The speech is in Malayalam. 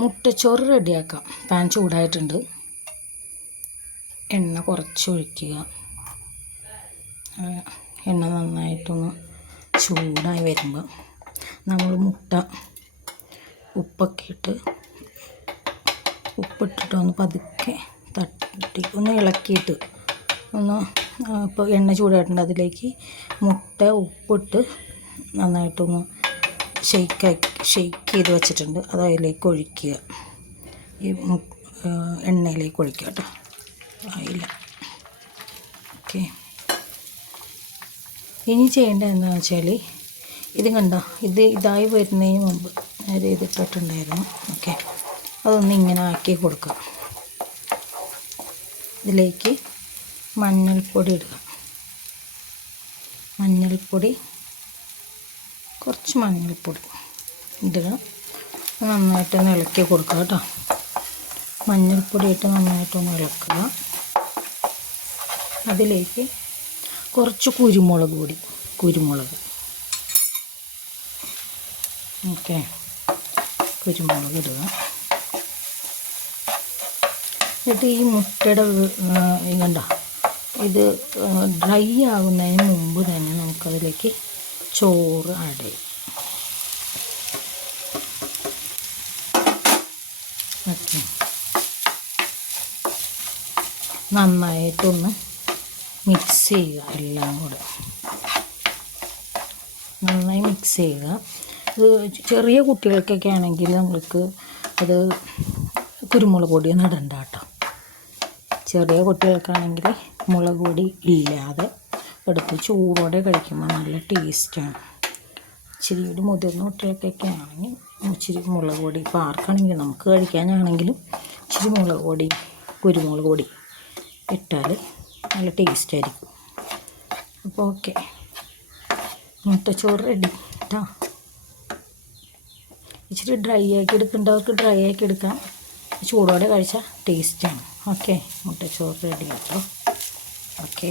മുട്ടച്ചോറ് റെഡിയാക്കാം. പാൻ ചൂടായിട്ടുണ്ട്. എണ്ണ കുറച്ച് ഒഴിക്കുക. എണ്ണ നന്നായിട്ടൊന്ന് ചൂടായി വരുമ്പോൾ നമ്മൾ മുട്ട ഉപ്പിട്ടിട്ടൊന്ന് പതുക്കെ തട്ടി ഒന്ന് ഇളക്കിയിട്ട് ഇപ്പോൾ എണ്ണ ചൂടായിട്ടുണ്ട്. അതിലേക്ക് മുട്ട ഉപ്പിട്ട് നന്നായിട്ടൊന്ന് ഷെയ്ക്ക് ചെയ്ത് വെച്ചിട്ടുണ്ട്. അത് അതിലേക്ക് ഒഴിക്കുക. ഈ എണ്ണയിലേക്ക് ഒഴിക്കുക കേട്ടോ. ആയില്ല. ഓക്കെ. ഇനി ചെയ്യേണ്ടത് എന്താണെന്ന് വെച്ചാൽ ഇത് കണ്ടോ, ഇതായി വരുന്നതിന് മുമ്പ് നേരെ ഇതിട്ടിട്ടുണ്ടായിരുന്നു. ഓക്കെ, അതൊന്ന് ഇങ്ങനെ ആക്കി കൊടുക്കുക. ഇതിലേക്ക് മഞ്ഞൾപ്പൊടി ഇടുക. കുറച്ച് മഞ്ഞൾപ്പൊടി ഇടുക. നന്നായിട്ടൊന്ന് ഇളക്കി കൊടുക്കുക കേട്ടോ. മഞ്ഞൾപ്പൊടി ഇട്ട് നന്നായിട്ടൊന്ന് ഇളക്കുക. അതിലേക്ക് കുറച്ച് കുരുമുളക് ഓക്കെ, കുരുമുളക് ഇടുക. എന്നിട്ട് ഈ മുട്ടയുടെ കണ്ട ഇത് ഡ്രൈ ആകുന്നതിന് മുമ്പ് തന്നെ നമുക്കതിലേക്ക് ചോറ് ആഡ് ചെയ്യും. ഓക്കെ, നന്നായിട്ടൊന്ന് മിക്സ് ചെയ്യുക. എല്ലാം കൂടെ നന്നായി മിക്സ് ചെയ്യുക. ഇത് ചെറിയ കുട്ടികൾക്കൊക്കെ ആണെങ്കിൽ നമ്മൾക്ക് അത് കുരുമുളക് പൊടിയൊന്നും ഇടണ്ട കേട്ടോ. ചെറിയ കുട്ടികൾക്കാണെങ്കിൽ മുളക് പൊടി ഇല്ലാതെ എടുത്ത് ചൂടോടെ കഴിക്കുമ്പോൾ നല്ല ടേസ്റ്റാണ്. ഇച്ചിരി ഒരു മുതിർന്ന കുട്ടികൾക്കൊക്കെ ആണെങ്കിൽ ഇച്ചിരി മുളക് പൊടി, ഇപ്പോൾ ആർക്കാണെങ്കിലും നമുക്ക് കഴിക്കാനാണെങ്കിലും ഇച്ചിരി മുളക് പൊടി കുരുമുളക് പൊടി ഇട്ടാൽ നല്ല ടേസ്റ്റായിരിക്കും. അപ്പോൾ ഓക്കെ, മുട്ടച്ചോറ് റെഡി കേട്ടോ. ഇച്ചിരി ഡ്രൈ ആക്കി എടുക്കേണ്ടവർക്ക് ഡ്രൈ ആക്കി എടുക്കാം. ചൂടോടെ കഴിച്ചാൽ ടേസ്റ്റാണ്. ഓക്കെ, മുട്ടച്ചോറ് റെഡി കേട്ടോ. ഓക്കെ.